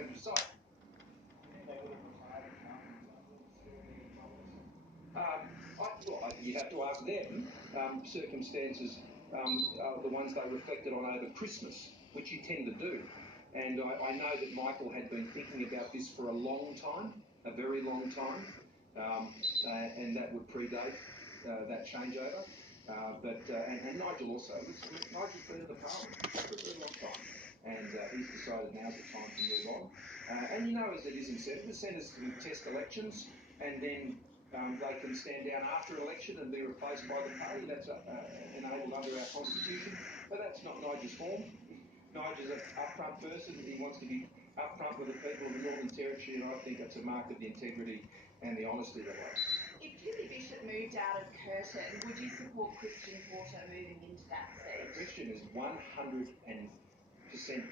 going to decide. They would have retired if Malcolm's story told us? You'd have to ask them. Circumstances are the ones they reflected on over Christmas, which you tend to do. And I know that Michael had been thinking about this for a long time, a very long time, and that would predate that changeover. And Nigel also. Nigel's been in the parliament for a very long time, and he's decided now's the time to move on. And you know, as it is in senators, senators can test elections, and then they can stand down after an election and be replaced by the party. That's enabled under our constitution, but that's not Nigel's form. Nigel's an upfront person. He wants to be upfront with the people of the Northern Territory, and I think that's a mark of the integrity and the honesty that way. If Kelly Bishop moved out of Curtin, would you support Christian Porter moving into that seat? Christian is 100%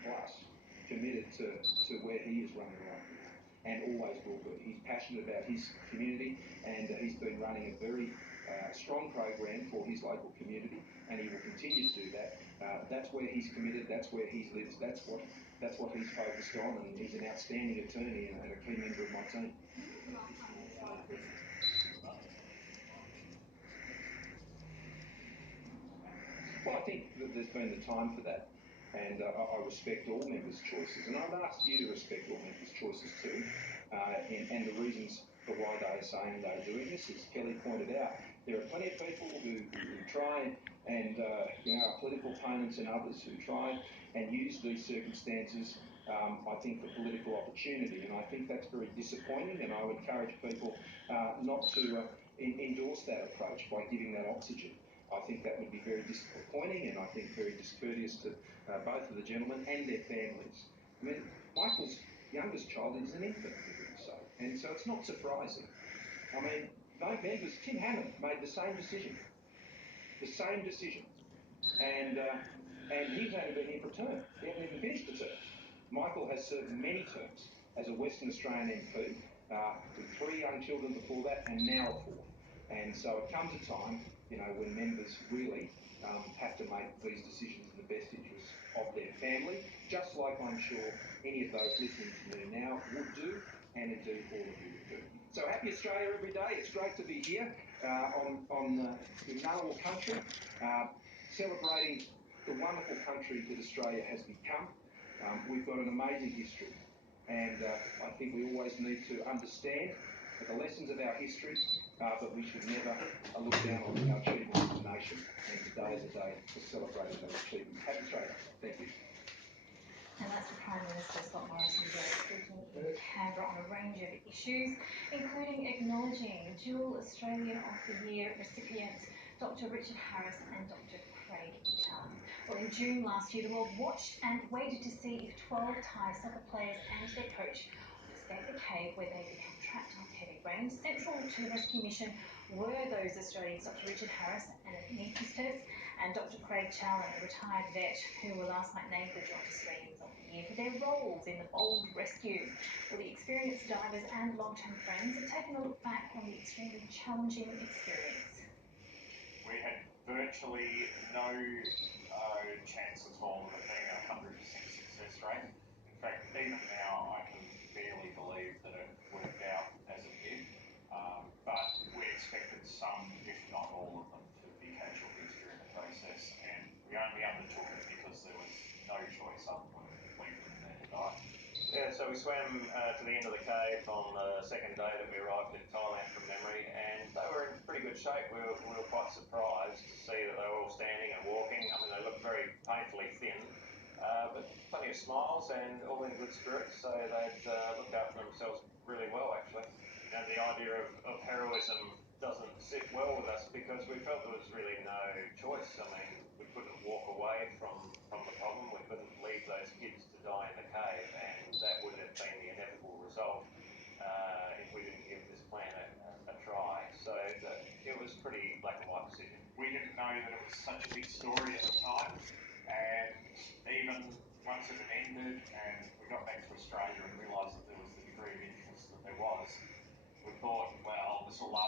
plus committed to where he is running right now, and always will be. He's passionate about his community, and he's been running a very strong program for his local community, and he will continue to do that. That's where he's committed. That's where he lives. That's what he's focused on, and he's an outstanding attorney and a key member of my team. Well, I think that there's been the time for that, and I respect all members' choices, and I'd ask you to respect all members' choices too, and the reasons for why they are saying they're doing this. As Kelly pointed out, there are plenty of people who try and our political opponents and others who try and use these circumstances, I think, for political opportunity, and I think that's very disappointing, and I would encourage people not to endorse that approach by giving that oxygen. I think that would be very disappointing, and I think very discourteous to both of the gentlemen and their families. I mean, Michael's youngest child is an infant, for goodness sake, and so it's not surprising. I mean, both members, Tim Hammond made the same decision, and he's only been here for a term. He hasn't even finished the term. Michael has served many terms as a Western Australian MP, with 3 young children before that, and now a 4th. And so it comes a time, when members really have to make these decisions in the best interests of their family, just like I'm sure any of those listening to me now would do, and indeed all of you would do. So happy Australia every day. It's great to be here in Ngunnawal country, celebrating the wonderful country that Australia has become. We've got an amazing history, and I think we always need to understand the lessons of our history, but we should never look down on our achievements as a nation, and today is a day for celebrating those achievements. Happy Australia. Thank you. And that's the Prime Minister, Scott Morrison, speaking in Canberra on a range of issues, including acknowledging dual Australian of the Year recipients Dr. Richard Harris and Dr. Craig Challen. Well, in June last year, the world watched and waited to see if 12 Thai soccer players and their coach would escape the cave where they became trapped on heavy rain. Central to the rescue mission were those Australians, Dr. Richard Harris, an anaesthetist, and Dr. Craig Challen, a retired vet, who were last night named the Joint Australians of the Year for their roles in the bold rescue. Well, the experienced divers and long-term friends have taken a look back on the extremely challenging experience. We had virtually no chance at all of it being a 100% success rate. In fact, even now I can barely believe that it worked out as it did. But we expected some, if not all of them, to be casualties during the process, and we only undertook it because there was no choice other than leave them there to die. Yeah, so we swam to the end of the cave on the second day that we arrived in Thailand from memory, and they were in pretty good shape. We were quite surprised to see that they were all standing and walking. I mean, they looked very painfully thin, but plenty of smiles and all in good spirits, so they'd looked after themselves really well, actually. The idea of heroism doesn't sit well with us because we felt there was really no choice. I mean, we couldn't walk away from the problem. We couldn't leave those kids to die in the cave, and that would have been the inevitable result if we didn't give this plan a try. So it was pretty black and white decision. We didn't know that it was such a big story at the time, and even once it had ended and we got back to Australia and realised that there was the degree of interest that there was, we thought, well, this will last